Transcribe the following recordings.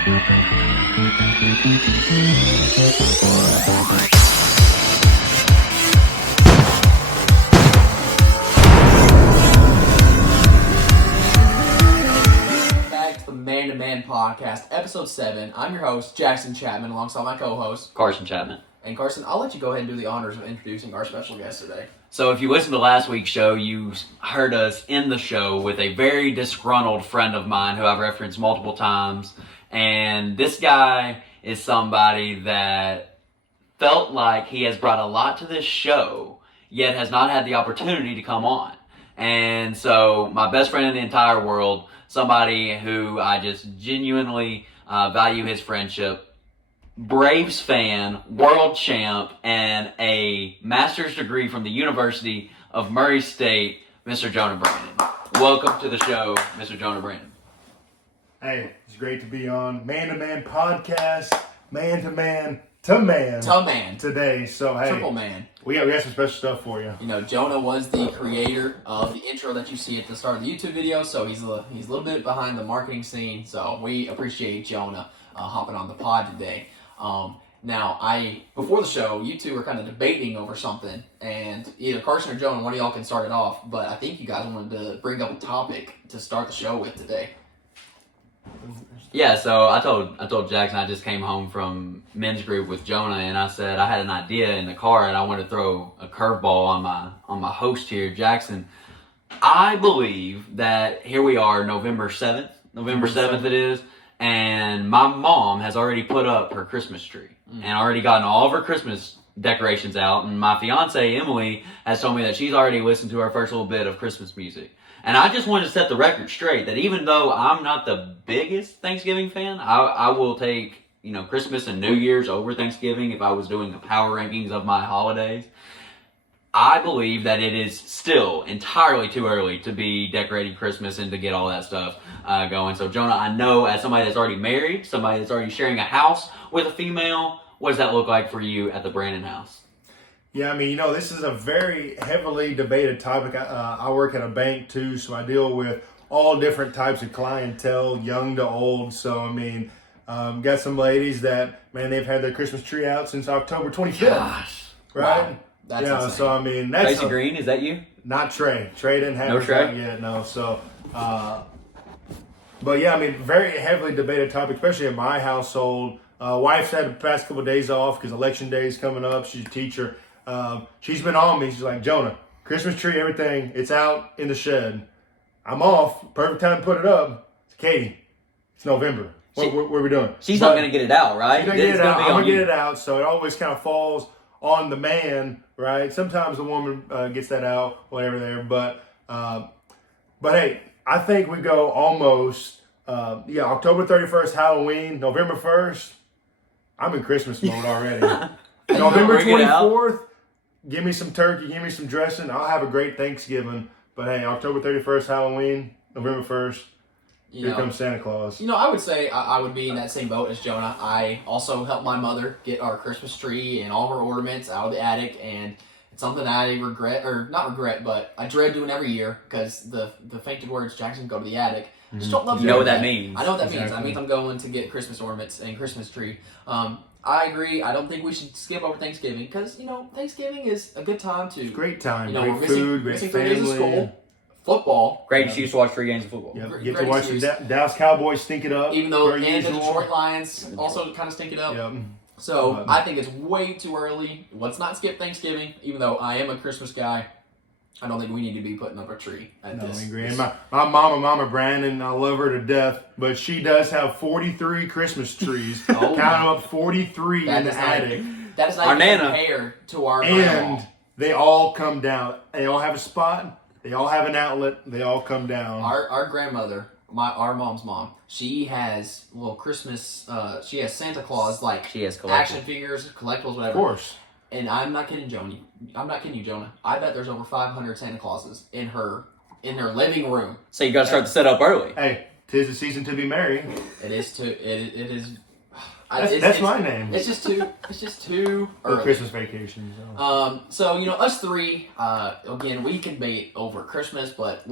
Back to the Man2Man podcast, episode 7. I'm your host, Jackson Chapman, alongside my co-host, Carson Chapman. And Carson, I'll let you go ahead and do the honors of introducing our special guest today. So if you listened to last week's show, you heard us in the show with a very disgruntled friend of mine who I've referenced multiple times. And this guy is somebody that felt like he has brought a lot to this show, yet has not had the opportunity to come on. And so my best friend in the entire world, somebody who I just genuinely value his friendship, Braves fan, world champ, and a master's degree from the University of Murray State, Mr. Jonah Brandon. Welcome to the show, Mr. Jonah Brandon. Hey, it's great to be on Man2Man podcast, Man2Man to Man. To Man. Today. So, hey. Triple Man. We got some special stuff for you. You know, Jonah was the creator of the intro that you see at the start of the YouTube video, so he's a little bit behind the marketing scene, so we appreciate Jonah hopping on the pod today. Now, before the show, you two were kind of debating over something, and either Carson or Jonah, one of y'all can start it off, but I think you guys wanted to bring up a topic to start the show with today. Yeah, so I told Jackson I just came home from men's group with Jonah, and I said I had an idea in the car, and I wanted to throw a curveball on my host here, Jackson. I believe that here we are, November 7th it is, and my mom has already put up her Christmas tree and already gotten all of her Christmas decorations out, and my fiance Emily has told me that she's already listened to her first little bit of Christmas music. And I just wanted to set the record straight that even though I'm not the biggest Thanksgiving fan, I will take, Christmas and New Year's over Thanksgiving if I was doing the power rankings of my holidays. I believe that it is still entirely too early to be decorating Christmas and to get all that stuff going. So, Jonah, I know as somebody that's already married, somebody that's already sharing a house with a female, what does that look like for you at the Brandon house? Yeah, I mean, this is a very heavily debated topic. I work at a bank too, so I deal with all different types of clientele, young to old. So, I mean, got some ladies that, man, they've had their Christmas tree out since October 25th. Gosh. Right? Wow. That's insane. So, I mean, that's... Tracy Green, is that you? Not Trey. Trey didn't have No his Trey? out yet, no. So, but yeah, I mean, very heavily debated topic, especially in my household. Wife's had the past couple of days off because election day is coming up. She's a teacher. She's been on me. She's like, Jonah, Christmas tree, everything, it's out in the shed. I'm off. Perfect time to put it up. It's Katie. It's November. What are we doing? She's not going to get it out, right? She's going to get it out. I'm going to get it out. So it always kind of falls on the man, right? Sometimes the woman gets that out, whatever there. But hey, I think we go almost, October 31st, Halloween, November 1st. I'm in Christmas mode already. November 24th, give me some turkey, give me some dressing. I'll have a great Thanksgiving. But hey, October 31st, Halloween, November 1st, here comes Santa Claus. I would say I would be in that same boat as Jonah. I also helped my mother get our Christmas tree and all her ornaments out of the attic, and it's something I not regret, but I dread doing every year because the fainted words, Jackson, go to the attic. Just don't love You know what that means. I know what that means. That means I'm going to get Christmas ornaments and Christmas tree. I agree. I don't think we should skip over Thanksgiving because, Thanksgiving is a good time to... It's a great time. we're Great food, great missing family. 3 days of school. Football. Great excuse to watch 3 games of football. Yep. Get to watch the Dallas Cowboys stink it up. Even though and the Detroit Lions also kind of stink it up. Yep. So I think it's way too early. Let's not skip Thanksgiving, even though I am a Christmas guy. I don't think we need to be putting up a tree at this. I agree. And my mama Brandon, I love her to death, but she does have 43 Christmas trees. Count up 43 in the attic. That is not even compared to our grandma. And they all come down. They all have a spot. They all have an outlet. They all come down. Our grandmother, our mom's mom, she has little Christmas. She has Santa Claus she has action figures, collectibles, whatever. Of course. And I'm not kidding, Jonah. I'm not kidding you, Jonah. I bet there's over 500 Santa Clauses in her living room. So you got to start the setup early. Hey, 'tis the season to be merry. It is too. It is. That's my name. It's just too early. Christmas vacation. So us three. Again, we can debate over Christmas, but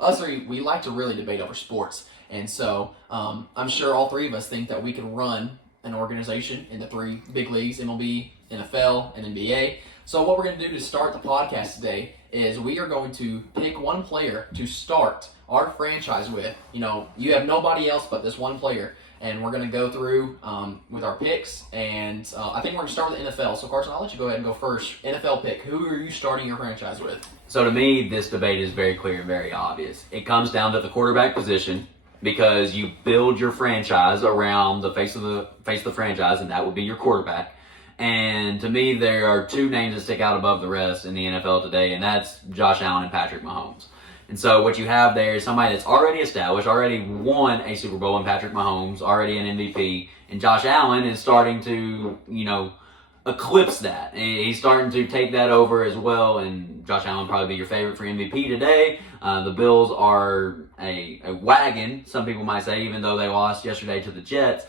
us three, we like to really debate over sports. And so I'm sure all three of us think that we can run an organization in the three big leagues, MLB, NFL, and NBA. So what we're going to do to start the podcast today is we are going to pick one player to start our franchise with. You have nobody else but this one player. And we're going to go through with our picks. And I think we're going to start with the NFL. So, Carson, I'll let you go ahead and go first. NFL pick. Who are you starting your franchise with? So to me, this debate is very clear and very obvious. It comes down to the quarterback position because you build your franchise around the face of the franchise, and that would be your quarterback. And to me, there are two names that stick out above the rest in the NFL today, and that's Josh Allen and Patrick Mahomes. And so what you have there is somebody that's already established, already won a Super Bowl in Patrick Mahomes, already an MVP, and Josh Allen is starting to, eclipse that. He's starting to take that over as well, and Josh Allen probably be your favorite for MVP today. The Bills are a wagon, some people might say, even though they lost yesterday to the Jets.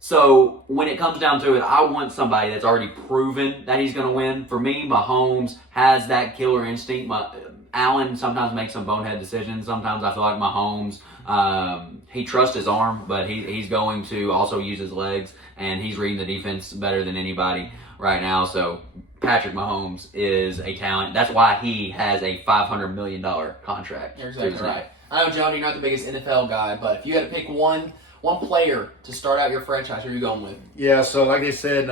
So when it comes down to it, I want somebody that's already proven that he's going to win. For me, Mahomes has that killer instinct. Allen sometimes makes some bonehead decisions. Sometimes I feel like Mahomes, he trusts his arm, but he's going to also use his legs, and he's reading the defense better than anybody right now. So Patrick Mahomes is a talent. That's why he has a $500 million contract. You're exactly right. I know, John, you're not the biggest NFL guy, but if you had to pick one player to start out your franchise, who are you going with? Yeah, so like I said,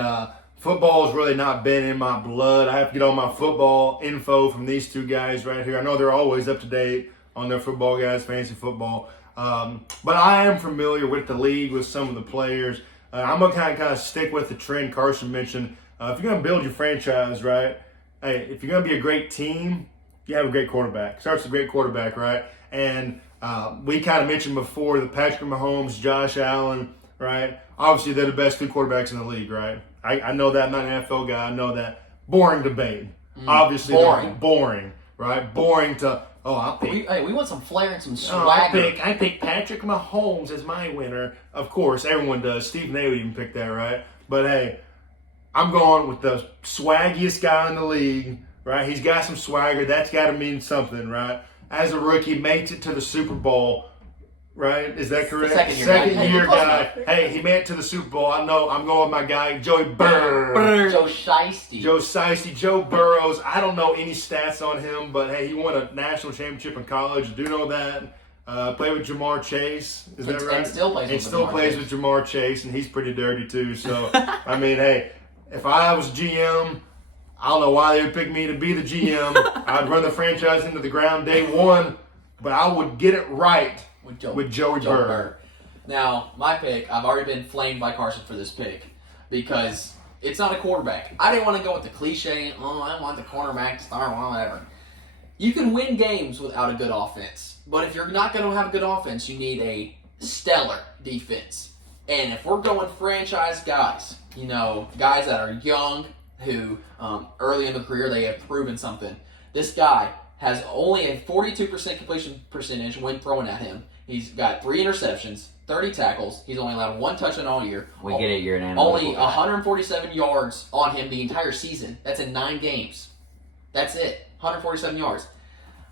football's really not been in my blood. I have to get all my football info from these two guys right here. I know they're always up to date on their football guys, fantasy football. But I am familiar with the league, with some of the players. I'm going to kind of stick with the trend Carson mentioned. If you're going to build your franchise, right, hey, if you're going to be a great team, you have a great quarterback. Starts with a great quarterback, right? And we kind of mentioned before the Patrick Mahomes, Josh Allen, right? Obviously, they're the best two quarterbacks in the league, right? I know that. I'm not an NFL guy. I know that. Boring debate. Obviously, boring, right? Boring to, I'll pick. We want some flair and some swagger. I pick Patrick Mahomes as my winner. Of course, everyone does. Stephen A. would even pick that, right? But hey, I'm going with the swaggiest guy in the league, right? He's got some swagger. That's got to mean something, right? As a rookie, makes it to the Super Bowl. Right? Is that correct? Second year guy. Hey, he made it to the Super Bowl. I know. I'm going with my guy, Joey Burrow. Joe Shiesty. Joe Burrows. I don't know any stats on him, but hey, he won a national championship in college. I do know that. Played with Jamar Chase. Is that right? And still plays with Jamar Chase, and he's pretty dirty too. So, I mean, hey, if I was GM, I don't know why they would pick me to be the GM. I'd run the franchise into the ground day one, but I would get it right. With Joey Burrow. Now, my pick, I've already been flamed by Carson for this pick because it's not a quarterback. I didn't want to go with the cliche, I want the cornerback to start, whatever. You can win games without a good offense, but if you're not going to have a good offense, you need a stellar defense. And if we're going franchise guys, guys that are young, who early in their career they have proven something, this guy has only a 42% completion percentage when throwing at him. He's got 3 interceptions, 30 tackles. He's only allowed 1 touchdown all year. We get it, you're an animal. Only 147 yards on him the entire season. That's in 9 games. That's it. 147 yards.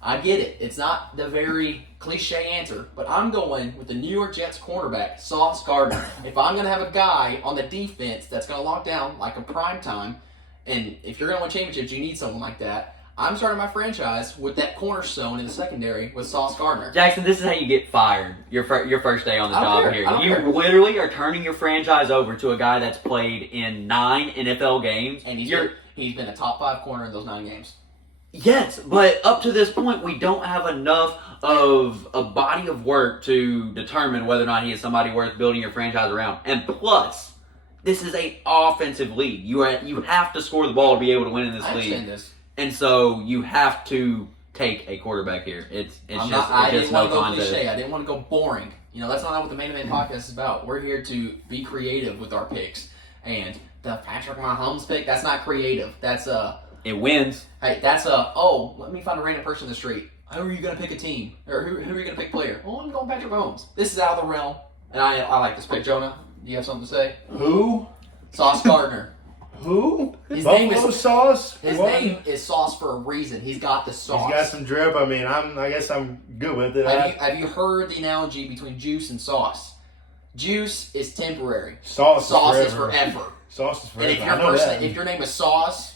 I get it. It's not the very cliche answer, but I'm going with the New York Jets cornerback, Sauce Gardner. If I'm going to have a guy on the defense that's going to lock down like a prime time, and if you're going to win championships, you need someone like that. I'm starting my franchise with that cornerstone in the secondary with Sauce Gardner. Jackson, this is how you get fired your first day on the job here. You literally are turning your franchise over to a guy that's played in 9 NFL games. And he's been a top 5 corner in those 9 games. Yes, but up to this point, we don't have enough of a body of work to determine whether or not he is somebody worth building your franchise around. And plus, this is an offensive league. You have to score the ball to be able to win in this league. I understand this. And so you have to take a quarterback here. I didn't want to go cliche. I didn't want to go boring. That's not what the Man2Man podcast is about. We're here to be creative with our picks. And the Patrick Mahomes pick, that's not creative. That's it wins. Hey, that's let me find a random person in the street. Who are you going to pick a team? Or who are you going to pick player? Oh, I'm going Patrick Mahomes. This is out of the realm. And I like this pick. Jonah, do you have something to say? Who? Sauce Gardner. Who? His Buffalo name is sauce? His What? name is Sauce for a reason. He's got the sauce. He's got some drip. I mean, I guess I'm good with it. Have you heard the analogy between juice and sauce? Juice is temporary. Sauce is forever. forever. Sauce is forever. And if your name is Sauce,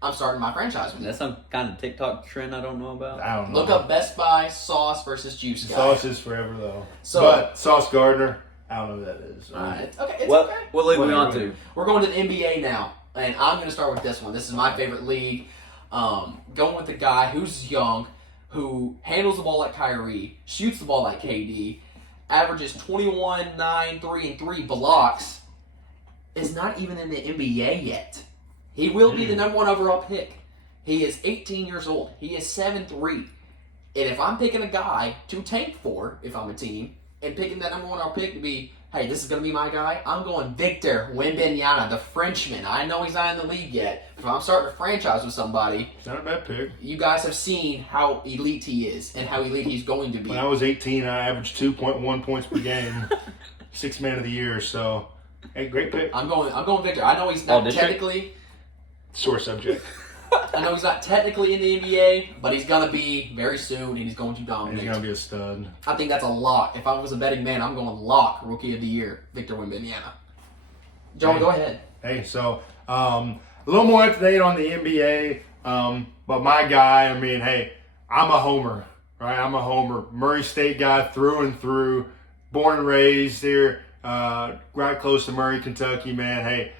I'm starting my franchise with you. That's some kind of TikTok trend I don't know about. I don't know. Look up Best Buy Sauce versus Juice guy. Sauce is forever though. So- but Sauce Gardner, I don't know who that is. All right, it's okay. It's What okay. league we Whatever. on to? We're going to the NBA now, and I'm going to start with this one. This is my favorite league. Going with the guy who's young, who handles the ball like Kyrie, shoots the ball like KD, averages 21, 9, 3, and 3 blocks, is not even in the NBA yet. He will be the number 1 overall pick. He is 18 years old. He is 7'3". And if I'm picking a guy to tank for, if I'm a team, and picking that number 1 overall pick to be, hey, this is going to be my guy, I'm going Victor Wembanyama, the Frenchman. I know he's not in the league yet. If I'm starting a franchise with somebody, It's not a bad pick. you guys have seen how elite he is and how elite he's going to be. When I was 18, I averaged 2.1 points per game. 6th man of the year. So, hey, great pick. I'm going Victor. I know he's not district? technically Sore subject. I know he's not technically in the NBA, but he's gonna be very soon, and he's going to He's dominate. gonna be a stud. I think that's a lock. If I was a betting man, I'm going to lock Rookie of the Year, Victor Wembanyama. John, go ahead. Hey, so a little more up to date on the NBA. But my guy, I mean, hey, I'm a homer, right? I'm a homer. Murray State guy through and through. Born and raised here, right close to Murray, Kentucky, man. Hey,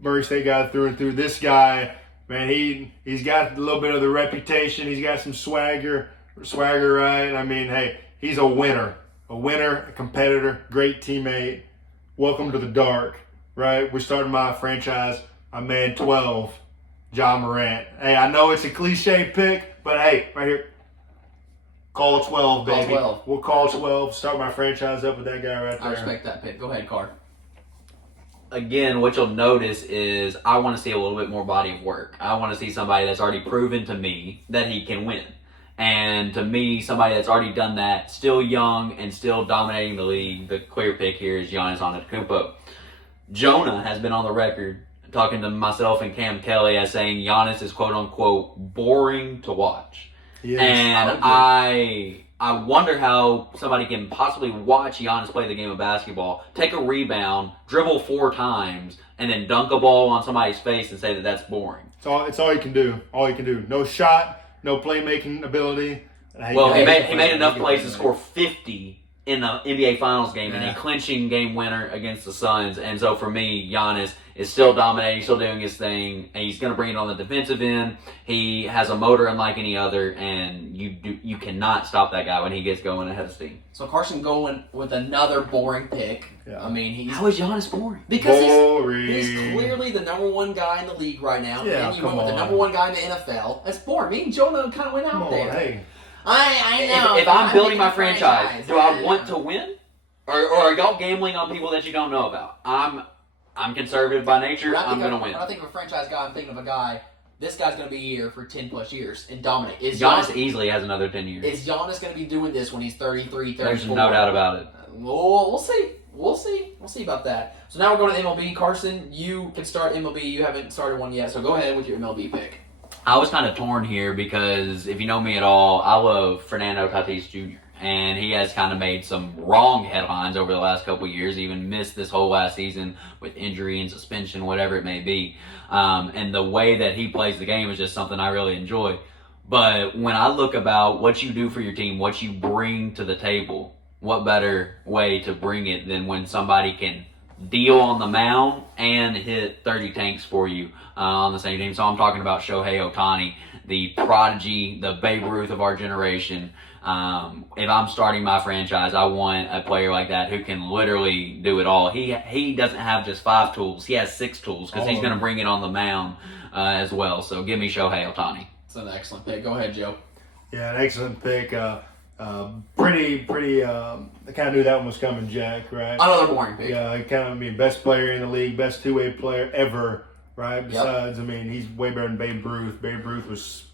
Murray State guy through and through. This guy, man, he's got a little bit of the reputation. He's got some swagger, right? I mean, hey, he's a winner, a competitor, great teammate. Welcome to the dark, right? We're starting my franchise. I'm man 12, John Morant. Hey, I know it's a cliche pick, but hey, right here, call 12, baby. Call 12. We'll call 12. Start my franchise up with that guy right there. I respect that pick. Go ahead, Carr. Again, what you'll notice is I want to see a little bit more body of work. I want to see somebody that's already proven to me that he can win. And to me, somebody that's already done that, still young and still dominating the league, the clear pick here is Giannis Antetokounmpo. Jonah has been on the record talking to myself and Cam Kelly as saying Giannis is quote-unquote boring to watch. Yes, And I wonder how somebody can possibly watch Giannis play the game of basketball, take a rebound, dribble 4 times, and then dunk a ball on somebody's face and say that that's boring. It's all he can do. All he can do. No shot, no playmaking ability. Well, he made enough plays to score 50 in the NBA Finals game, and a clinching game winner against the Suns. And so for me, Giannis is still dominating, still doing his thing, and he's going to bring it on the defensive end. He has a motor unlike any other, and you cannot stop that guy when he gets going ahead of steam. So Carson going with another boring pick. Yeah. I mean, How is Giannis boring? because boring. he's clearly the number 1 guy in the league right now. Yeah, and you come went with the on. number 1 guy in the NFL. That's boring. Me and Jonah kind of went out Come on, there. hey. I know. If I'm building picking my a franchise, do I want to win? Or are y'all gambling on people that you don't know about? I'm conservative by nature. When I I'm think going to of- win. When I think of a franchise guy, I'm thinking of a guy. This guy's going to be here for 10 plus years and dominate. Giannis easily has another 10 years. Is Giannis going to be doing this when he's 33, 34? There's no doubt about it. Well, we'll see. We'll see about that. So now we're going to MLB. Carson, you can start MLB. You haven't started one yet, so go ahead with your MLB pick. I was kind of torn here because if you know me at all, I love Fernando Tatis Jr. And he has kind of made some wrong headlines over the last couple of years, even missed this whole last season with injury and suspension, whatever it may be. And the way that he plays the game is just something I really enjoy. But when I look about what you do for your team, what you bring to the table, what better way to bring it than when somebody can deal on the mound and hit 30 tanks for you on the same team. So I'm talking about Shohei Ohtani, the prodigy, the Babe Ruth of our generation. If I'm starting my franchise, I want a player like that who can literally do it all. He doesn't have just 5 tools. He has 6 tools because he's going to bring it on the mound as well. So give me Shohei Ohtani. It's an excellent pick. Go ahead, Joe. Yeah, an excellent pick. Pretty. I kind of knew that one was coming, Jack. Right? Another boring pick. Yeah, best player in the league, best two-way player ever. Right? Besides, I mean, he's way better than Babe Ruth. Babe Ruth was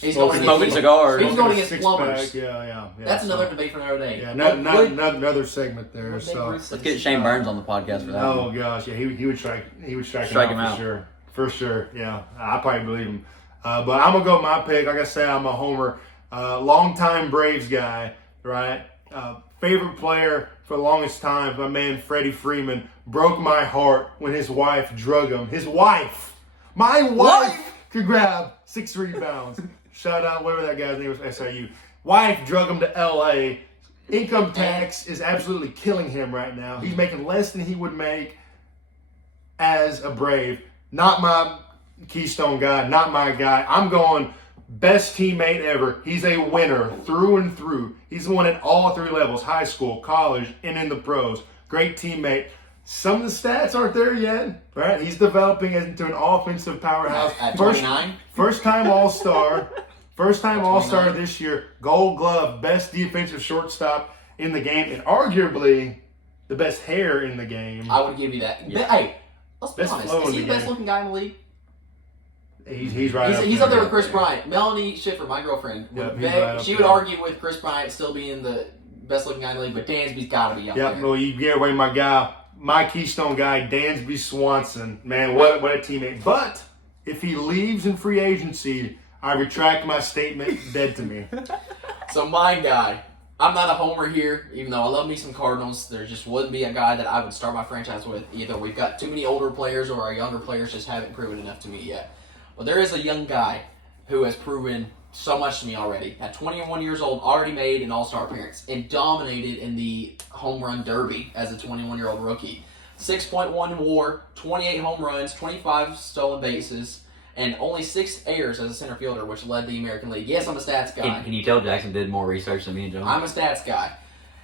He's going Smoking cigars. He's going a against six-pack. plumbers. Yeah. That's another debate for another day. Yeah, another segment there. Would So Bruce Let's get Shane Burns on the podcast for that. oh gosh, yeah, he would strike him out for sure. Yeah, I probably believe him. But I'm gonna go with my pick. Like I said, I'm a homer, longtime Braves guy, right? Favorite player for the longest time, my man Freddie Freeman, broke my heart when his wife drug him. My wife could grab 6 rebounds. Shout out whatever that guy's name was, SIU. Wife drug him to LA. Income tax is absolutely killing him right now. He's making less than he would make as a Brave. Not my Keystone guy, not my guy. I'm going best teammate ever. He's a winner through and through. He's won at all 3 levels, high school, college, and in the pros. Great teammate. Some of the stats aren't there yet, right? He's developing into an offensive powerhouse. At 29? First time All-Star. First time All-Star this year. Gold Glove, best defensive shortstop in the game, and arguably the best hair in the game. I would give you that. Yeah. Hey, let's be Best honest. flow Is in he the the best game. looking guy in the league? He's right He's up there with Chris Bryant. Melanie Schiffer, my girlfriend, Yep, would he's right up she would there. argue with Chris Bryant still being the best looking guy in the league, but Dansby's got to be up Yep, there. well, you get away my guy, my Keystone guy, Dansby Swanson. Man, what a teammate. But if he leaves in free agency, I retract my statement, dead to me. So my guy, I'm not a homer here, even though I love me some Cardinals. There just wouldn't be a guy that I would start my franchise with. Either we've got too many older players or our younger players just haven't proven enough to me yet. But there is a young guy who has proven so much to me already. At 21 years old, already made an All-Star appearance and dominated in the home run derby as a 21-year-old rookie. 6.1 WAR, 28 home runs, 25 stolen bases, and only 6 errors as a center fielder, which led the American League. Yes, I'm a stats guy. Can you tell Jackson did more research than me and John? I'm a stats guy.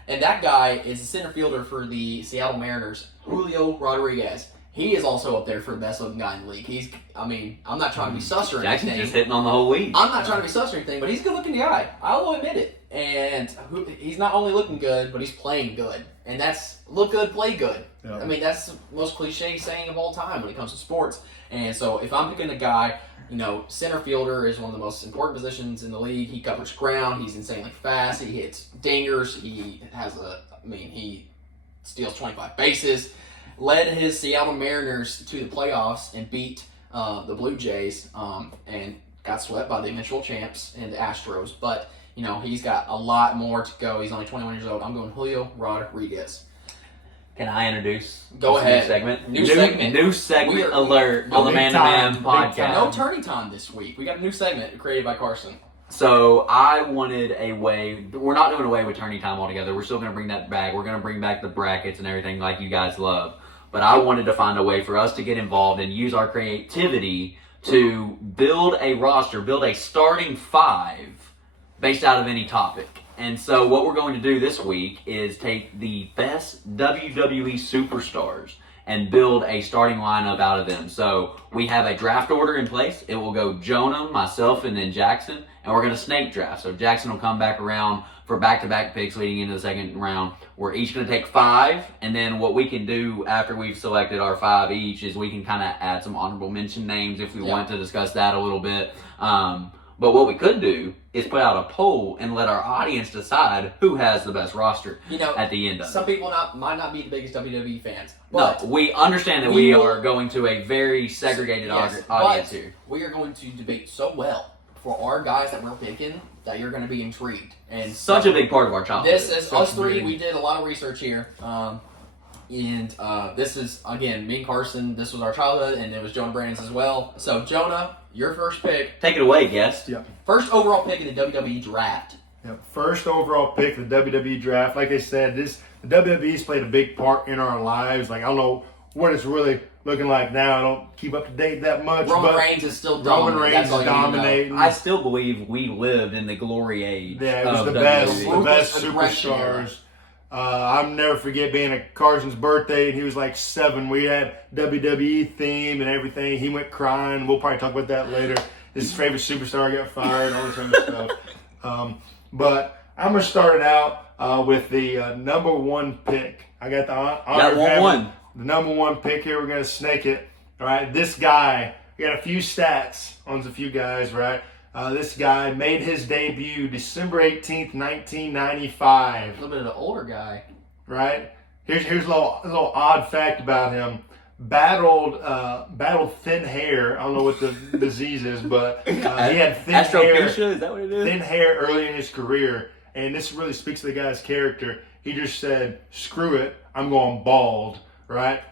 And that guy is a center fielder for the Seattle Mariners, Julio Rodriguez. He is also up there for the best looking guy in the league. I'm not trying to be sus or Jackson's anything. just hitting on the whole week. I'm not trying to be sus or anything, but he's a good looking guy. I'll admit it. And he's not only looking good, but he's playing good. And that's look good, play good. Yeah. I mean, that's the most cliche saying of all time when it comes to sports. And so if I'm picking a guy, center fielder is one of the most important positions in the league. He covers ground. He's insanely fast. He hits dingers. He steals 25 bases. Led his Seattle Mariners to the playoffs and beat the Blue Jays and got swept by the eventual champs and the Astros. But, he's got a lot more to go. He's only 21 years old. I'm going Julio Rodriguez. Can I introduce Go this ahead. New segment? New segment. New alert on the big Man2Man time, big podcast. time. No turning time this week. We got a new segment created by Carson. So I wanted a way. We're not doing away with turning time altogether. We're still going to bring that back. We're going to bring back the brackets and everything like you guys love. But I wanted to find a way for us to get involved and use our creativity to build a roster, build a starting 5 based out of any topic. And so what we're going to do this week is take the best WWE superstars and build a starting lineup out of them. So we have a draft order in place. It will go Jonah, myself, and then Jackson. And we're going to snake draft. So Jackson will come back around for back-to-back picks leading into the second round. We're each going to take 5. And then what we can do after we've selected our 5 each is we can kind of add some honorable mention names if we want to discuss that a little bit. But what we could do is put out a poll and let our audience decide who has the best roster at the end of it. Some people might not be the biggest WWE fans. No, But we understand that we are going to a very segregated yes, audience but here. we are going to debate so well for our guys that we're picking that you're going to be intrigued. And Such a big part of our childhood. This is Such us three. big. We did a lot of research here. And this is, again, me and Carson. This was our childhood, and it was Jonah Brandon's as well. So, Jonah, your first pick. Take it away, guest. Yep. First overall pick in the WWE draft. Yep. First overall pick of the WWE draft. Like I said, the WWE's played a big part in our lives. Like, I don't know what it's really looking like now. I don't keep up to date that much. Roman but Reigns is still Roman dominant. Reigns That's is all you need to know. dominating. I still believe we lived in the glory age. Yeah, it was of the best, WWE. the best Ruthless aggression superstars. I'll never forget being at Carson's birthday, and he was like 7. We had WWE theme and everything. He went crying. We'll probably talk about that later. His favorite superstar got fired, all this other stuff. But I'm going to start it out with the number 1 pick. I got the honor of having the number 1 pick here. We're going to snake it. All right, this guy, we got a few stats on a few guys, right? This guy made his debut December 18th, A 1995. little bit of an older guy. Right? Here's a little odd fact about him. Battled thin hair. I don't know what the disease is, but he had thin hair. Alopecia, is that what it is? Thin hair early in his career, and this really speaks to the guy's character. He just said, "Screw it, I'm going bald." Right?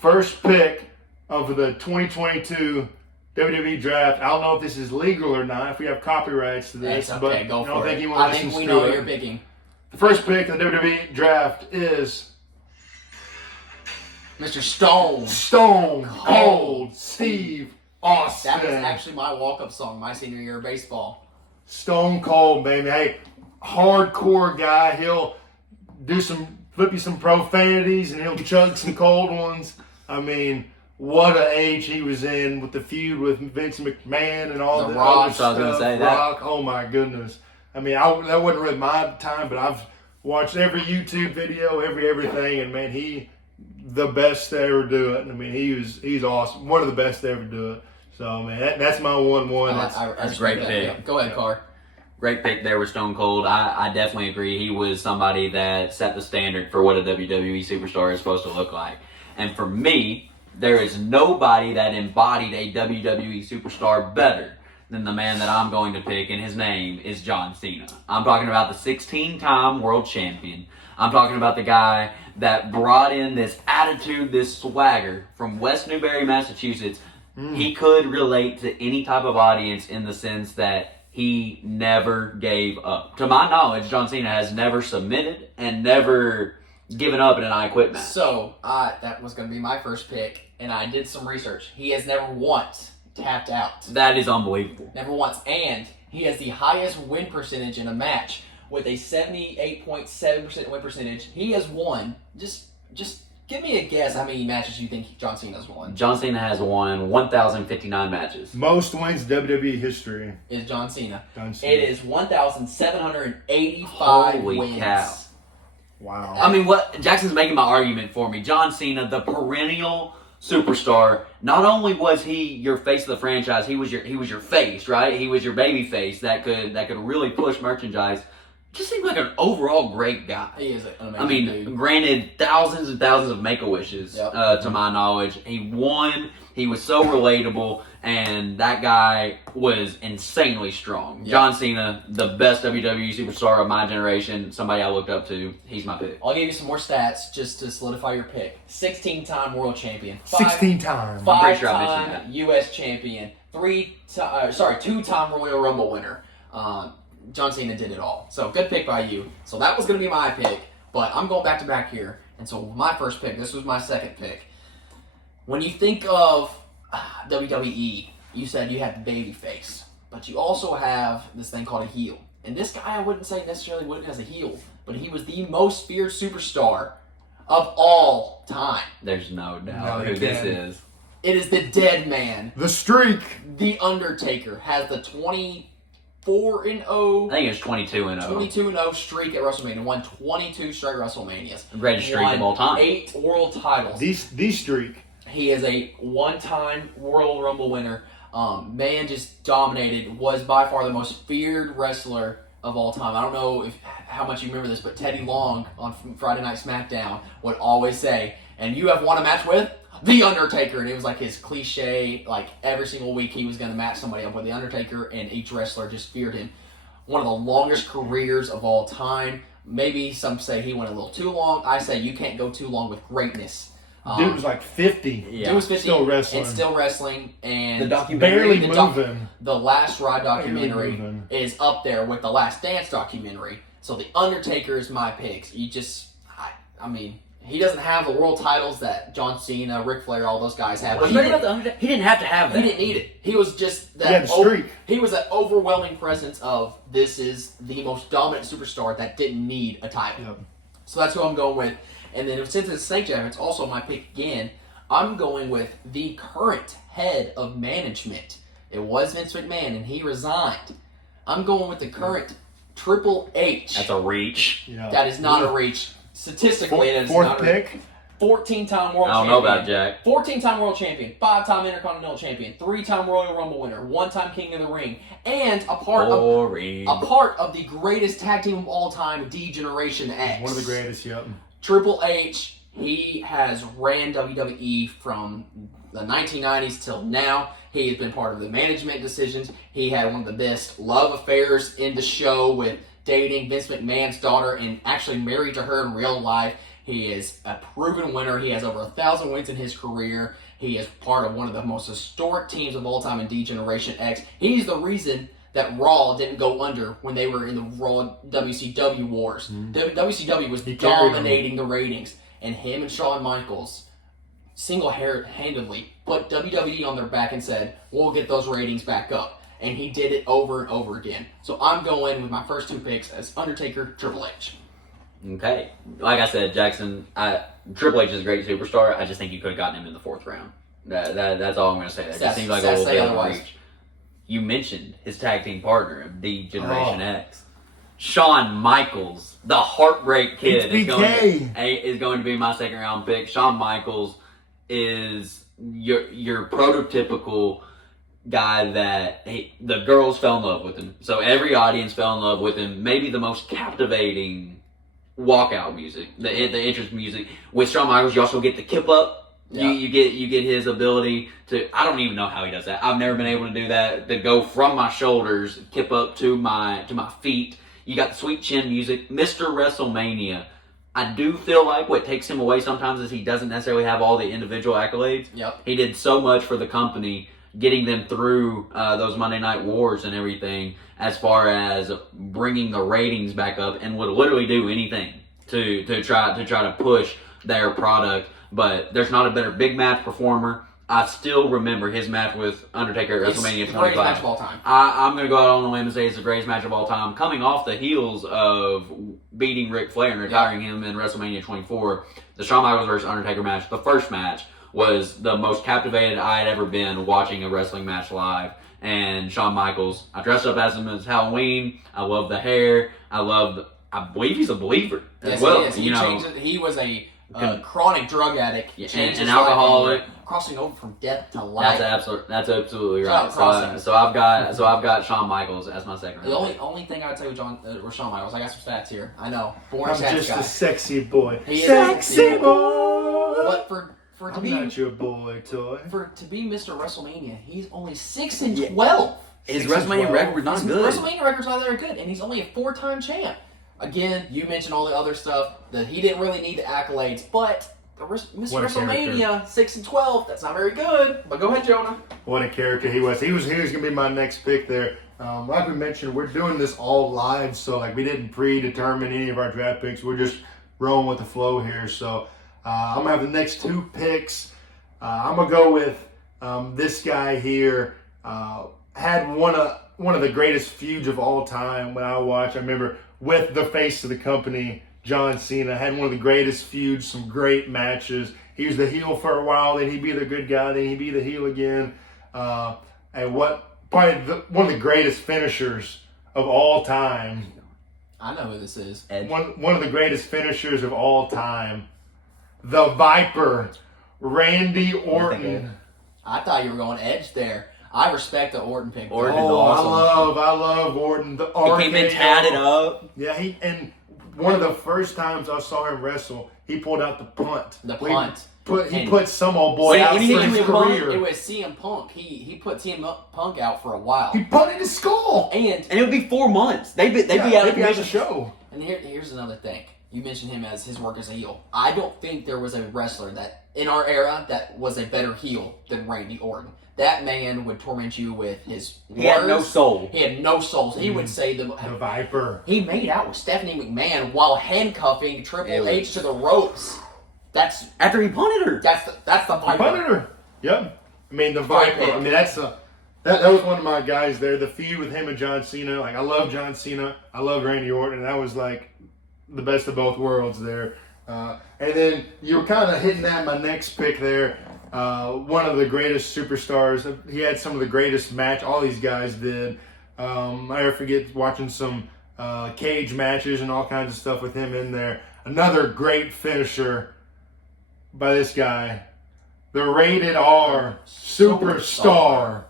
First pick of the 2022 WWE draft. I don't know if this is legal or not. If we have copyrights to this, That's but okay. Go I don't for think it. anyone I listens think we to know it. who you're picking. The first pick in the WWE draft is Mr. Stone. Stone Cold Steve Austin. That was actually my walk-up song my senior year of baseball. Stone Cold, baby. Hey, hardcore guy. He'll flip you some profanities, and he'll chug some cold ones. I mean, what a age he was in with the feud with Vince McMahon and all The the Rock. other stuff. I was gonna say that. Rock. Oh my goodness. I mean, that wasn't really my time, but I've watched every YouTube video, everything, and man, the best to ever do it. I mean, he's awesome. One of the best to ever do it. So man, that's my 1-1. That's a great pick. Yeah. Go ahead, Carr. Great pick there with Stone Cold. I definitely agree. He was somebody that set the standard for what a WWE superstar is supposed to look like. And for me, there is nobody that embodied a WWE superstar better than the man that I'm going to pick, and his name is John Cena. I'm talking about the 16-time world champion. I'm talking about the guy that brought in this attitude, this swagger from West Newbury, Massachusetts. He could relate to any type of audience in the sense that he never gave up. To my knowledge, John Cena has never submitted and never given up in an I Quit match. So, that was going to be my first pick, and I did some research. He has never once tapped out. That is unbelievable. Never once. And he has the highest win percentage in a match with a 78.7% win percentage. He has won. Just give me a guess how many matches you think John Cena's won. John Cena has won 1,059 matches. most wins WWE history. Is John Cena. John Cena. It is 1,785 Holy wins. cow. Wow. I mean, what Jackson's making my argument for me. John Cena, the perennial superstar. Not only was he your face of the franchise, he was your face, right? He was your baby face that could really push merchandise. Just seemed like an overall great guy. He is an amazing I mean, dude. granted, thousands and thousands of Make-A-Wishes, Yep. to my knowledge. He won. He was so relatable, and that guy was insanely strong. Yep. John Cena, the best WWE superstar of my generation, somebody I looked up to. He's my pick. I'll give you some more stats just to solidify your pick. 16-time world champion. 16 times. I'm pretty sure I mentioned Five-time U.S. champion. Two-time Royal Rumble winner. John Cena did it all. So, good pick by you. So, that was going to be my pick, but I'm going back to back here. And so, my first pick, this was my second pick. When you think of WWE, you said you have the baby face, but you also have this thing called a heel. And this guy, I wouldn't say necessarily went as a heel, but he was the most feared superstar of all time. There's no doubt No, who you this can't. is. It is the Dead Man. The streak. The Undertaker has the 24-0, I think it's 22-0. 22-0 streak at WrestleMania. Won 22 straight WrestleManias. Greatest streak Won of all time. 8 world titles. The streak. He is a one-time Royal Rumble winner. Man just dominated. Was by far the most feared wrestler of all time. I don't know how much you remember this, but Teddy Long on Friday Night SmackDown would always say, "And you have won a match with The Undertaker," and it was like his cliche. Like every single week, he was going to match somebody up with The Undertaker, and each wrestler just feared him. One of the longest careers of all time. Maybe some say he went a little too long. I say you can't go too long with greatness. Dude was like 50. Yeah. Dude was 50 Still wrestling. and still wrestling. And The documentary, Barely the moving. the Last Ride documentary Barely moving. is up there with the Last Dance documentary. So The Undertaker is my pick. I mean, he doesn't have the world titles that John Cena, Ric Flair, all those guys have. But He didn't have to have he that. didn't need it. He was just that. He had a streak. He was that overwhelming presence of this is the most dominant superstar that didn't need a title. Yep. So that's who I'm going with. And then since it's Snake Jam, it's also my pick again. I'm going with the current head of management. It was Vince McMahon, and he resigned. I'm going with the current Triple H. That's a reach. Yeah. That is not a reach. Statistically, it is Fourth not a pick. 14-time world champion. I don't know about Jack. 14-time world champion, 5-time Intercontinental champion, 3-time Royal Rumble winner, 1-time King of the Ring, and a part of the greatest tag team of all time, D-Generation X. One of the greatest, yep. Triple H, he has ran WWE from the 1990s till now. He has been part of the management decisions. He had one of the best love affairs in the show with dating Vince McMahon's daughter and actually married to her in real life. He is a proven winner. He has over 1,000 wins in his career. He is part of one of the most historic teams of all time in D-Generation X. He's the reason that Raw didn't go under when they were in the Raw WCW wars. WCW was dominating the ratings, and him and Shawn Michaels single-handedly put WWE on their back and said, we'll get those ratings back up. And he did it over and over again. So I'm going with my first 2 picks as Undertaker, Triple H. Okay. Like I said, Jackson, Triple H is a great superstar. I just think you could have gotten him in the 4th round. That's all I'm going to say. That just seems like a little bit of a reach. You mentioned his tag team partner of D-Generation X. Shawn Michaels, the Heartbreak Kid, is going to be my 2nd round pick. Shawn Michaels is your prototypical guy that the girls fell in love with him. So every audience fell in love with him. Maybe the most captivating walkout music, the entrance music. With Shawn Michaels, you also get the kip up. Yeah. You get his ability to, I don't even know how he does that. I've never been able to do that, to go from my shoulders, kip up to my feet. You got the sweet chin music. Mr. WrestleMania. I do feel like what takes him away sometimes is he doesn't necessarily have all the individual accolades. Yep. He did so much for the company, getting them through those Monday Night Wars and everything, as far as bringing the ratings back up, and would literally do anything to try to push their product. But there's not a better big match performer. I still remember his match with Undertaker at WrestleMania 25. Greatest match of all time. I'm going to go out on a limb and say it's the greatest match of all time. Coming off the heels of beating Ric Flair and retiring him in WrestleMania 24, the Shawn Michaels versus Undertaker match, the first match, was the most captivated I had ever been watching a wrestling match live. And Shawn Michaels, I dressed up as him as Halloween. I love the hair. I believe he's a believer as well. He changed it. He was a chronic drug addict, an alcoholic, crossing over from death to life. That's absolutely right. So I've got Shawn Michaels as my 2nd round. The only thing I'd say with Shawn Michaels, I got some stats here. I know, I'm just a sexy boy. He is sexy boy. But to be not your boy toy. To be Mr. WrestleMania, he's only 6-12. His WrestleMania record not good. His WrestleMania record's not very good, and he's only a 4-time champ. Again, you mentioned all the other stuff that he didn't really need the accolades, but Mr. WrestleMania 6-12, that's not very good. But go ahead, Jonah. What a character he was. He was going to be my next pick there. Like we mentioned, we're doing this all live, so we didn't predetermine any of our draft picks. We're just rolling with the flow here. So I'm going to have the next 2 picks. I'm going to go with this guy here. Had one of the greatest feuds of all time when I watched. I remember with the face of the company, John Cena, had one of the greatest feuds, some great matches. He was the heel for a while, then he'd be the good guy, then he'd be the heel again. And one of the greatest finishers of all time. I know who this is. Edge. One of the greatest finishers of all time. The Viper, Randy Orton. I thought you were going Edge there. I respect the Orton pick. Orton is awesome. I love Orton. The RKO. He came in tatted up. Yeah, and one of the first times I saw him wrestle, he pulled out the punt. He put some old boy out for his career. It was CM Punk. He put CM Punk out for a while. He punted his skull. And it would be 4 months. They'd be out of the show. And here's another thing. You mentioned him as his work as a heel. I don't think there was a wrestler that in our era that was a better heel than Randy Orton. That man would torment you with his words. He had no soul. He had no soul. He would say the Viper. He made out with Stephanie McMahon while handcuffing Triple H to the ropes. That's after he punted her. That's the Viper. He punted her. Yep. I mean the Viper. I mean that was one of my guys there. The feud with him and John Cena. I love John Cena. I love Randy Orton. That was the best of both worlds there. And then you were kind of hitting at my next pick there. One of the greatest superstars. He had some of the greatest match. All these guys did. I never forget watching some cage matches and all kinds of stuff with him in there. Another great finisher, by this guy, the rated R superstar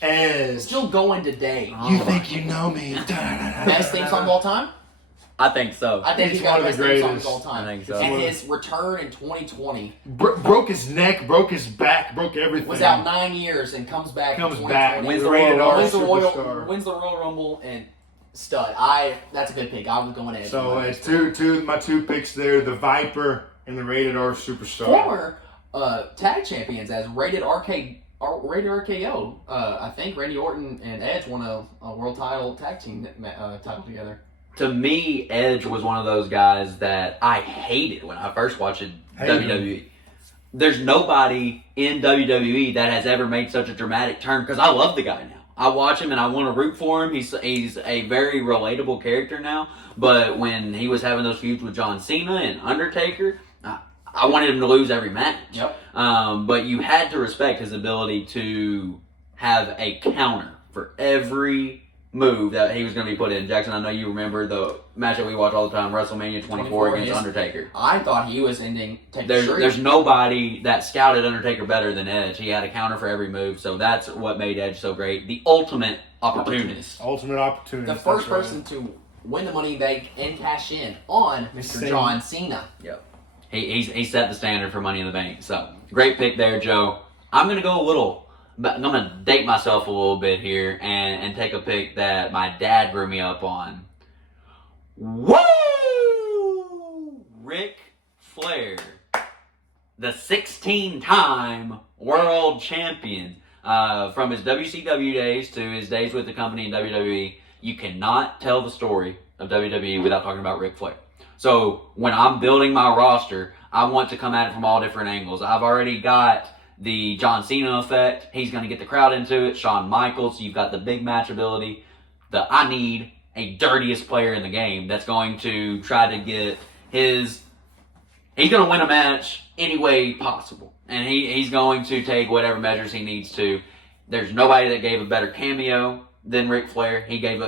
Edge. Still going today. You think you know me? Best theme song of all time? I think so. I think He's he's got one of the the best theme songs greatest. of all time. I think so. And his return in 2020 Broke his neck, broke his back, broke everything. was out 9 years and comes back in Comes 2020. back. Wins the rated Royal R wins the superstar. wins the Royal Rumble and stud. That's a good pick. I was going Edge. So it's my two picks there: the Viper and the rated R superstar. Former tag champions as rated RKO. I think Randy Orton and Edge won a world title tag team title together. To me, Edge was one of those guys that I hated when I first watched WWE. There's nobody in WWE that has ever made such a dramatic turn because I love the guy now. I watch him and I want to root for him. He's a very relatable character now. But when he was having those feuds with John Cena and Undertaker, I wanted him to lose every match. Yep. But you had to respect his ability to have a counter for every move that he was going to be put in. Jackson, I know you remember the match that we watch all the time, WrestleMania 24 against Undertaker. I thought he was ending There's nobody that scouted Undertaker better than Edge. He had a counter for every move, so that's what made Edge so great. The ultimate opportunist. Ultimate opportunity. The first person to win the Money in the Bank and cash in on Mr. John Cena. Yep. He set the standard for Money in the Bank. So, great pick there, Joe. I'm going to go I'm going to date myself a little bit here and take a pick that my dad grew me up on. Woo! Ric Flair, the 16-time world champion. From his WCW days to his days with the company in WWE, you cannot tell the story of WWE without talking about Ric Flair. So when I'm building my roster, I want to come at it from all different angles. I've already got the John Cena effect. He's going to get the crowd into it. Shawn Michaels, you've got the big match ability. I need a dirtiest player in the game that's going to try to get he's going to win a match any way possible. And he's going to take whatever measures he needs to. There's nobody that gave a better cameo than Ric Flair. He gave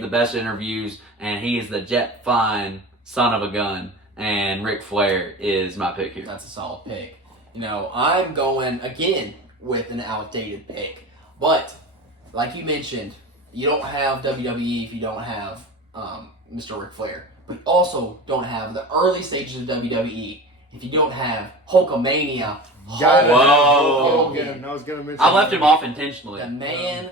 the best interviews, and he is the jet fine son of a gun. And Ric Flair is my pick here. That's a solid pick. I'm going again with an outdated pick. But, like you mentioned, you don't have WWE if you don't have Mr. Ric Flair. But you also don't have the early stages of WWE if you don't have Hulkamania. Hogan. I was going to mention I left him off intentionally. The man,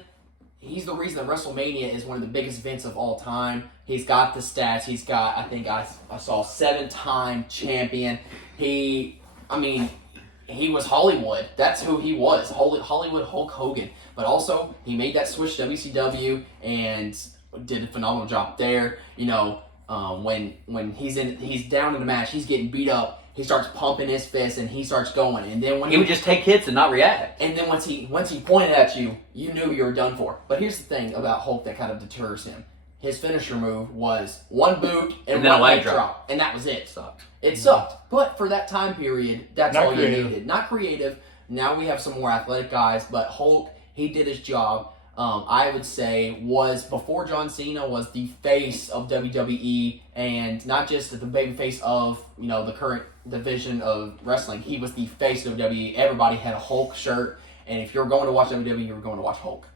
he's the reason that WrestleMania is one of the biggest events of all time. He's got the stats. He's got, I think I saw 7-time champion. He was Hollywood. That's who he was. Hollywood Hulk Hogan. But also, he made that switch to WCW and did a phenomenal job there. When he's down in the match, he's getting beat up. He starts pumping his fist and he starts going. And then when he would just take hits and not react. And then once he pointed at you, you knew you were done for. But here's the thing about Hulk that kind of deters him. His finisher move was one boot and then one a leg leg drop. And that was it. Sucked. It sucked. But for that time period, that's Not all creative. you needed. Not creative. Now we have some more athletic guys, but Hulk, he did his job. I would say was, before John Cena, was the face of WWE, and not just the baby face of, the current division of wrestling. He was the face of WWE. Everybody had a Hulk shirt, and if you're going to watch WWE, you're going to watch Hulk.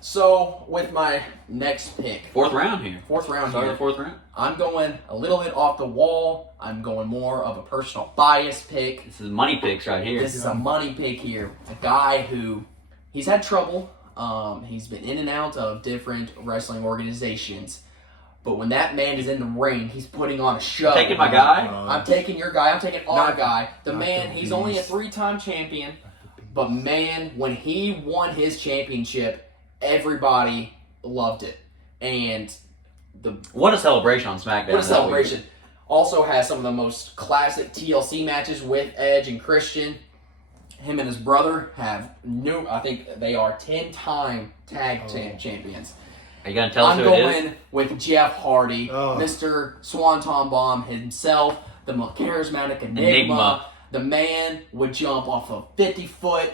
So, with my next pick. Fourth round here. Fourth round Start here. the fourth round. I'm going a little bit off the wall. I'm going more of a personal bias pick. This is money picks right here. This is a money pick here. A guy who, he's had trouble. He's been in and out of different wrestling organizations. But when that man is in the ring, he's putting on a show. Taking my guy? I'm taking your guy. I'm taking our Not- guy. The not man, the he's only a beast. 3-time champion. But man, when he won his championship, everybody loved it. And What a celebration on SmackDown. what a celebration. Also has some of the most classic TLC matches with Edge and Christian. Him and his brother have I think they are 10-time tag team champions. Are you going to tell us I'm who it is? going with Jeff Hardy, Oh. Mr. Swanton Bomb himself, the most charismatic enigma. The man would jump off a 50-foot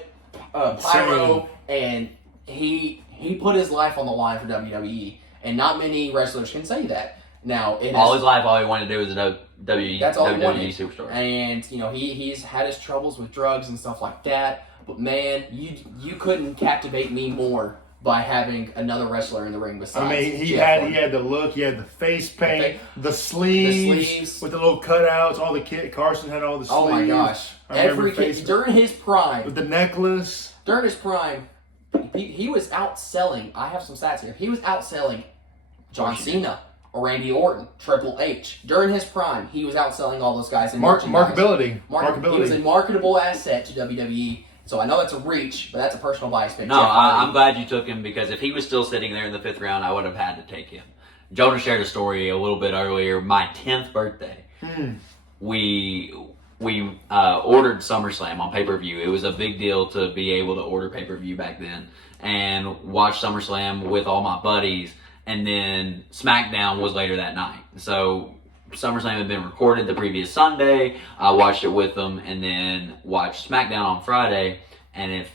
pyro, and he put his life on the line for WWE. And not many wrestlers can say that. Now, All his life, all he wanted to do was That's all he WWE wanted. superstar. And he's had his troubles with drugs and stuff like that. But man, you couldn't captivate me more by having another wrestler in the ring besides. I mean, he Jeff had the look, he had the face paint, the sleeves with the little cutouts. All the Carson had all the sleeves. Oh my gosh! During his prime, with the necklace. During his prime, he was outselling. I have some stats here. He was outselling John Cena, Randy Orton, Triple H. During his prime, he was outselling all those guys in marketability. He was a marketable asset to WWE. So I know that's a reach, but that's a personal bias pick. No, I'm glad you took him, because if he was still sitting there in the 5th round, I would have had to take him. Jonah shared a story a little bit earlier. My 10th birthday, we ordered SummerSlam on pay-per-view. It was a big deal to be able to order pay-per-view back then, and watch SummerSlam with all my buddies. And then SmackDown was later that night. So SummerSlam had been recorded the previous Sunday. I watched it with them, and then watched SmackDown on Friday. And if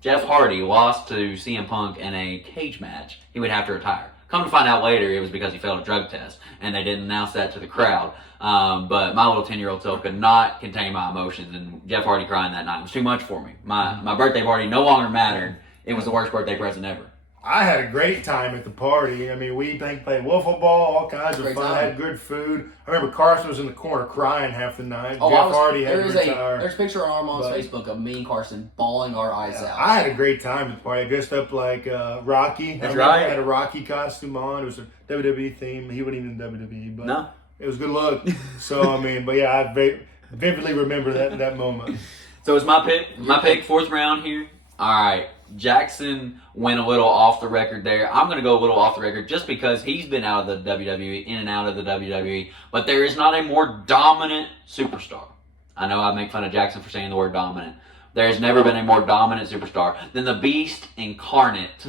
Jeff Hardy lost to CM Punk in a cage match, he would have to retire. Come to find out later, it was because he failed a drug test, and they didn't announce that to the crowd. But my little 10-year-old self could not contain my emotions, and Jeff Hardy crying that night was too much for me. My birthday party no longer mattered. It was the worst birthday present ever. I had a great time at the party. I mean, we played wiffle ball, all kinds of fun. Had good food. I remember Carson was in the corner crying half the night. Oh, Jeff Hardy had to retire. There's a picture on our mom's Facebook of me and Carson bawling our eyes out. I had a great time at the party. I dressed up like Rocky. That's right. I had a Rocky costume on. It was a WWE theme. He wasn't even in WWE, but no, it was a good look. So I mean, but yeah, I vividly remember that moment. So it's my pick. My pick, 4th round here. All right. Jackson went a little off the record there. I'm going to go a little off the record just because he's been out of the WWE, in and out of the WWE. But there is not a more dominant superstar. I know I make fun of Jackson for saying the word dominant. There has never been a more dominant superstar than the Beast incarnate,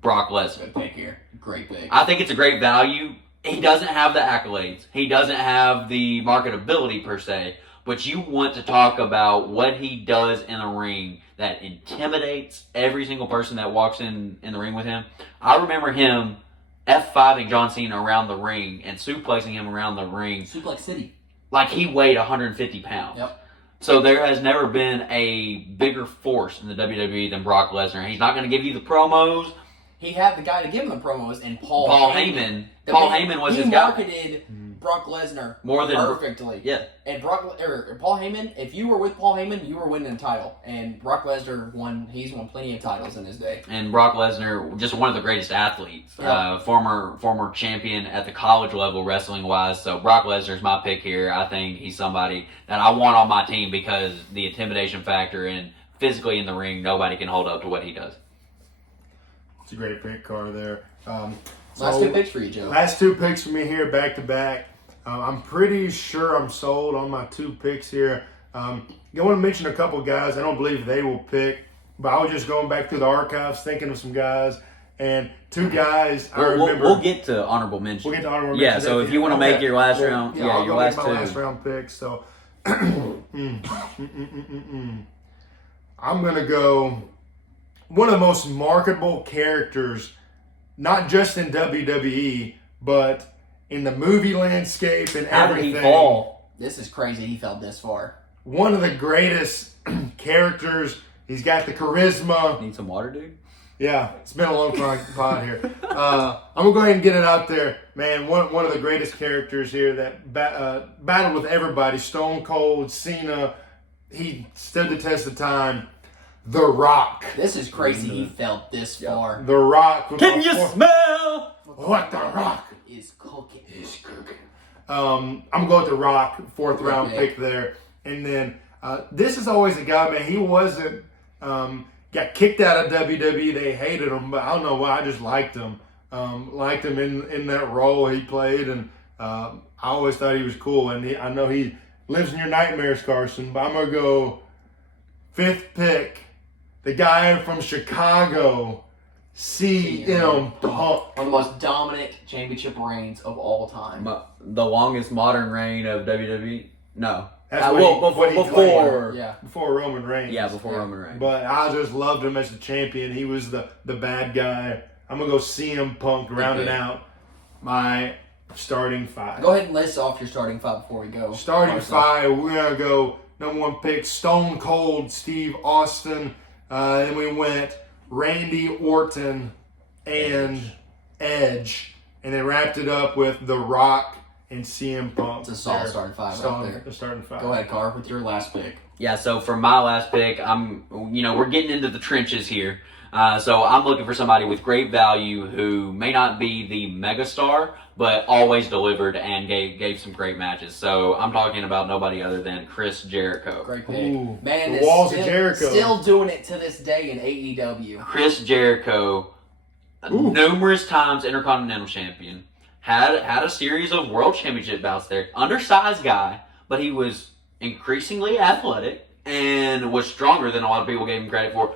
Brock Lesnar. Good pick here. Great pick. I think it's a great value. He doesn't have the accolades. He doesn't have the marketability per se. But you want to talk about what he does in the ring that intimidates every single person that walks in the ring with him. I remember him F5ing John Cena around the ring and suplexing him around the ring. Suplex City. Like he weighed 150 pounds. Yep. So there has never been a bigger force in the WWE than Brock Lesnar. He's not going to give you the promos. He had the guy to give him the promos, and Paul Heyman. Paul Heyman was his guy. He marketed Brock Lesnar more than perfectly. Yeah. And Paul Heyman, if you were with Paul Heyman, you were winning a title. And Brock Lesnar he's won plenty of titles in his day. And Brock Lesnar, just one of the greatest athletes. Yep. Former champion at the college level wrestling wise. So Brock Lesnar's my pick here. I think he's somebody that I want on my team because the intimidation factor and physically in the ring, nobody can hold up to what he does. It's a great pick, Carr, there. Last 2 picks for you, Joe. Last 2 picks for me here, back to back. I'm pretty sure I'm sold on my 2 picks here. I want to mention a couple guys. I don't believe they will pick, but I was just going back through the archives, thinking of some guys, and 2 guys I remember. We'll get to honorable mention. We'll get to honorable mention. mentions. Yeah, so if you want to make your last round, I'll your go last make 2. my last round picks. So I'm gonna go. One of the most marketable characters, not just in WWE, but in the movie landscape and How everything. did he fall? This is crazy he fell this far. One of the greatest characters. He's got the charisma. Need some water, dude? Yeah, it's been a long pod here. I'm going to go ahead and get it out there. Man, one of the greatest characters here that battled with everybody. Stone Cold, Cena. He stood the test of time. The Rock. This is crazy he fell this far. The Rock. Can you smell what The Rock is cooking? I'm going to go with The Rock, 4th round pick there. And then this is always a guy, man, he wasn't, got kicked out of WWE. They hated him, but I don't know why. I just liked him. Liked him in that role he played. And I always thought he was cool. And I know he lives in your nightmares, Carson, but I'm going to go 5th pick. The guy from Chicago, CM Punk. One of the most dominant championship reigns of all time. the longest modern reign of WWE? No. That's before Roman Reigns. Yeah, before Roman Reigns. But I just loved him as the champion. He was the bad guy. I'm going to go CM Punk rounding out my starting 5. Go ahead and list off your starting 5 before we go. Starting Ourselves. 5, we're going to go number 1 pick, Stone Cold Steve Austin. Then we went Randy Orton and Edge. And then wrapped it up with The Rock and CM Punk. It's a solid starting 5 out there. Starting 5. Go ahead, Carr, with your last pick. Yeah, so for my last pick, we're getting into the trenches here. So I'm looking for somebody with great value who may not be the megastar, but always delivered and gave some great matches. So I'm talking about nobody other than Chris Jericho. Great pick. Ooh, Man, the is walls of Jericho. still doing it to this day in AEW. Chris Jericho, numerous times Intercontinental Champion, had a series of World Championship bouts there. Undersized guy, but he was increasingly athletic and was stronger than a lot of people gave him credit for.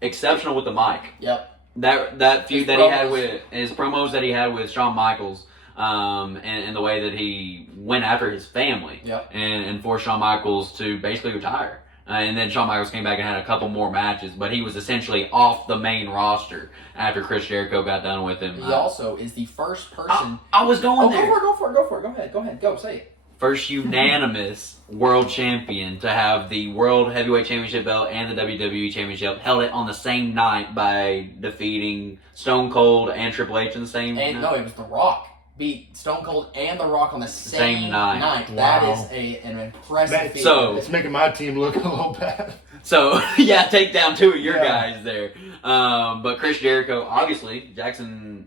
Exceptional with the mic. Yep. That feud His that he had promos. with his promos that he had with Shawn Michaels, and the way that he went after his family, Yep. and forced Shawn Michaels to basically retire. And then Shawn Michaels came back and had a couple more matches, but he was essentially off the main roster after Chris Jericho got done with him. He also is the first person. I was going there. Go for it. Go ahead. Go, say it. First unanimous world champion to have the World Heavyweight Championship belt and the WWE Championship, held it on the same night by defeating Stone Cold and Triple H in the same And night. no, it was The Rock. Beat Stone Cold and The Rock on the same night. Wow. That is an impressive feat. So- It's making my team look a little bad. So, yeah, take down 2 of your Yeah. guys there. But Chris Jericho, obviously, Jackson,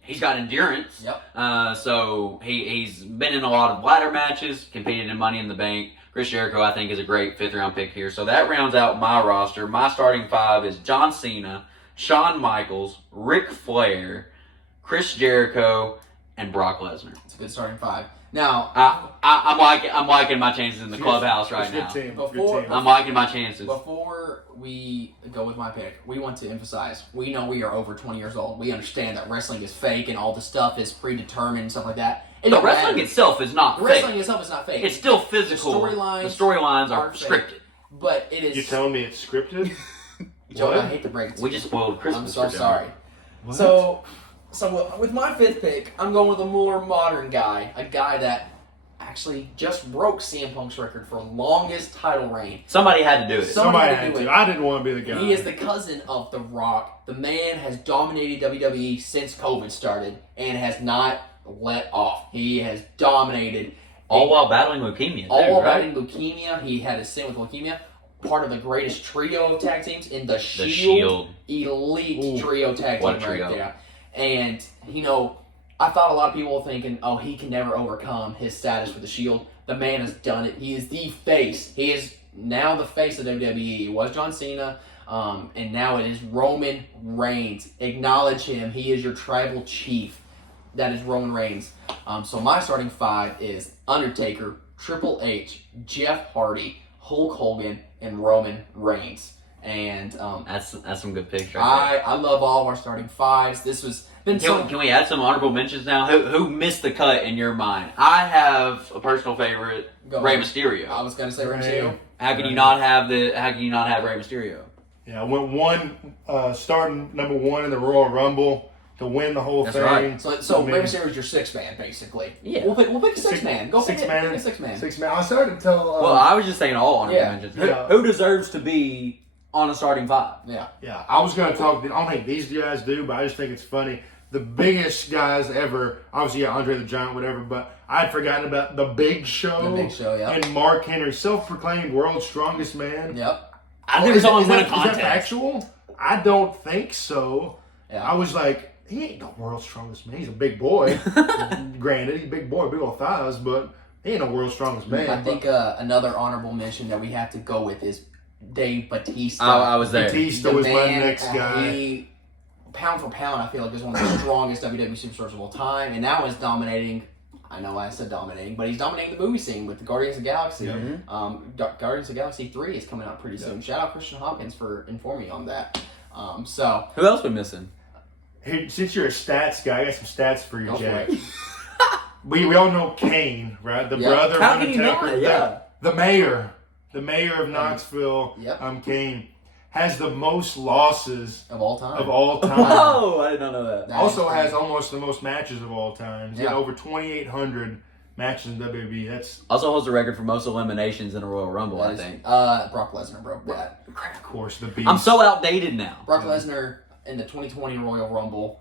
he's got endurance. Yep. So he's been in a lot of ladder matches, competed in Money in the Bank. Chris Jericho, I think, is a great 5th-round pick here. So that rounds out my roster. My starting 5 is John Cena, Shawn Michaels, Ric Flair, Chris Jericho, and Brock Lesnar. It's a good starting 5. Now, I'm liking my chances in the clubhouse right now. Good team. Before- Good team. I'm liking my chances. before we go with my pick, we want to emphasize, we know we are over 20 years old. We understand that wrestling is fake and all the stuff is predetermined and stuff like that. It The don't wrestling matter. itself is not fake. Wrestling itself is not fake. It's still physical. The storylines are aren't fake. scripted. But it is... You're telling me it's scripted? Joe, What? I hate to break it to We you. just spoiled Christmas. I'm so for Joe. sorry. What? So with my 5th pick, I'm going with a more modern guy. A guy that actually just broke CM Punk's record for longest title reign. Somebody had to do it. Somebody had do to. it. I didn't want to be the guy. He is the cousin of The Rock. The man has dominated WWE since COVID started and has not let off. He has dominated. All while battling leukemia. All too, while right? battling leukemia. He had a stint with leukemia. Part of the greatest trio of tag teams in the The Shield. Shield. Elite Ooh, trio tag what a team trio. right there. And, I thought a lot of people were thinking, oh, he can never overcome his status with the Shield. The man has done it. He is the face. He is now the face of WWE. He was John Cena, and now it is Roman Reigns. Acknowledge him. He is your tribal chief. That is Roman Reigns. So my starting 5 is Undertaker, Triple H, Jeff Hardy, Hulk Hogan, and Roman Reigns. And That's some good picks right I love all of our starting 5s. This was been there. so Can we add some honorable mentions now? Who missed the cut in your mind? I have a personal favorite, Go Rey on. Mysterio. I was gonna say Rey Rey. Mysterio. How can you not have Rey Mysterio? Yeah, I went starting number 1 in the Royal Rumble to win the whole That's thing. right. So I mean, Rey Mysterio is your 6th man, basically. Yeah. We'll pick a 6th man. Go pick 6 man. Pick a 6th man. 6 man. I started to tell. Well, I was just saying all honorable Yeah. mentions. Yeah. Who deserves to be on a starting 5? Yeah. Yeah, I was going to talk. I don't think these guys do, but I just think it's funny. The biggest guys ever, obviously, yeah, Andre the Giant, whatever, but I had forgotten about the Big Show. The Big Show, yeah. And Mark Henry, self-proclaimed world's strongest man. Yep. I think it's only win a Is contest. that factual? I don't think so. Yeah. I was like, he ain't no world's strongest man. He's a big boy. Granted, he's a big boy, big old thighs, but he ain't no world's strongest man. I think another honorable mention that we have to go with is Dave Batista. I was there. Batista was my next guy. He, pound for pound, I feel like is one of the strongest WWE superstars of all time, and now is dominating. I know I said dominating, but he's dominating the movie scene with the Guardians of the Galaxy. Guardians of the Galaxy 3 is coming out pretty soon. Shout out Christian Hopkins for informing me on that. So Who else we missing? Hey, since you're a stats guy, I got some stats for you, Go for Jack. it. We all know Kane, right? The Yeah. brother of How can you Undertaker. not? Yeah. The mayor of Knoxville, Yep. Kane, has the most losses of all time. Whoa, I did not know that. Also has almost the most matches of all time. He's got Yeah. over 2,800 matches in WWE. That's Also holds the record for most eliminations in a Royal Rumble, That I is- think. Brock Lesnar broke that. of course the beast. I'm so outdated now. Brock Lesnar in the 2020 Royal Rumble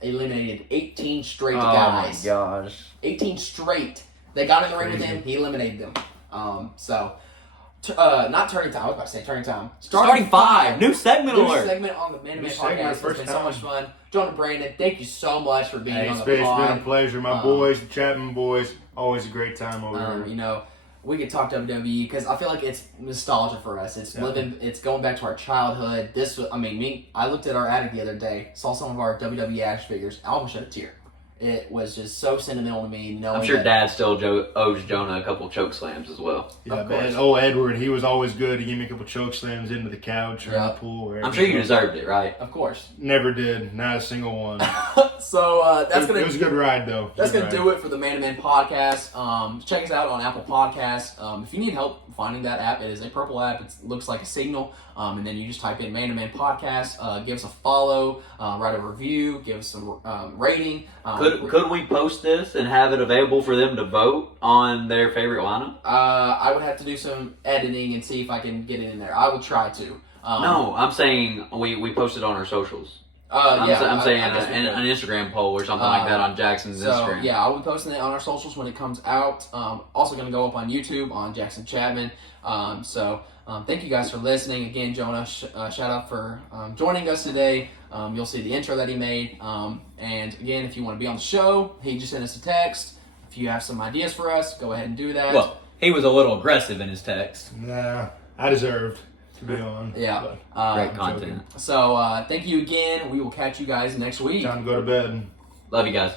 eliminated 18 straight Oh guys. my gosh. 18 straight. They got in the ring with Crazy. him. He eliminated them. Not turning time. I was about to say turning time. Starting 5. New segment New alert. segment on the Man2Man segment, podcast. It's first been so time. much fun. Jonah Brandon, thank you so much for being Hey, on it's the been a pod. pleasure. My boys, the Chapman boys, always a great time over here. You know, we could talk WWE because I feel like it's nostalgia for us. It's it's going back to our childhood. I looked at our attic the other day, saw some of our WWE action figures. I almost shed a tear. It was just so sentimental to me. Knowing I'm sure that, Dad still owes Jonah a couple choke slams as well. Yeah, of course. man. Oh, Edward, he was always good. He gave me a couple choke slams into the couch or in the pool. Or I'm sure you deserved it, right? Of course. Never did. Not a single one. So that's It was a good ride, though. That's going to do it for the Man2Man podcast. Check us out on Apple Podcasts. If you need help finding that app, it is a purple app. It looks like a signal. And then you just type in Man2Man podcast. Give us a follow. Write a review. Give us some rating. Could we post this and have it available for them to vote on their favorite lineup? I would have to do some editing and see if I can get it in there. I would try to. No, I'm saying we post it on our socials. I'm I'm saying an Instagram poll or something like that on Jackson's Instagram. Yeah, I'll be posting it on our socials when it comes out. Also going to go up on YouTube on Jackson Chapman. Thank you guys for listening. Again, Jonah, shout out for joining us today. You'll see the intro that he made. And again, if you want to be on the show, he just sent us a text. If you have some ideas for us, go ahead and do that. Well, he was a little aggressive in his text. Nah, I deserved to be on. Yeah. Great content. So thank you again. We will catch you guys next week. Time to go to bed. Love you guys.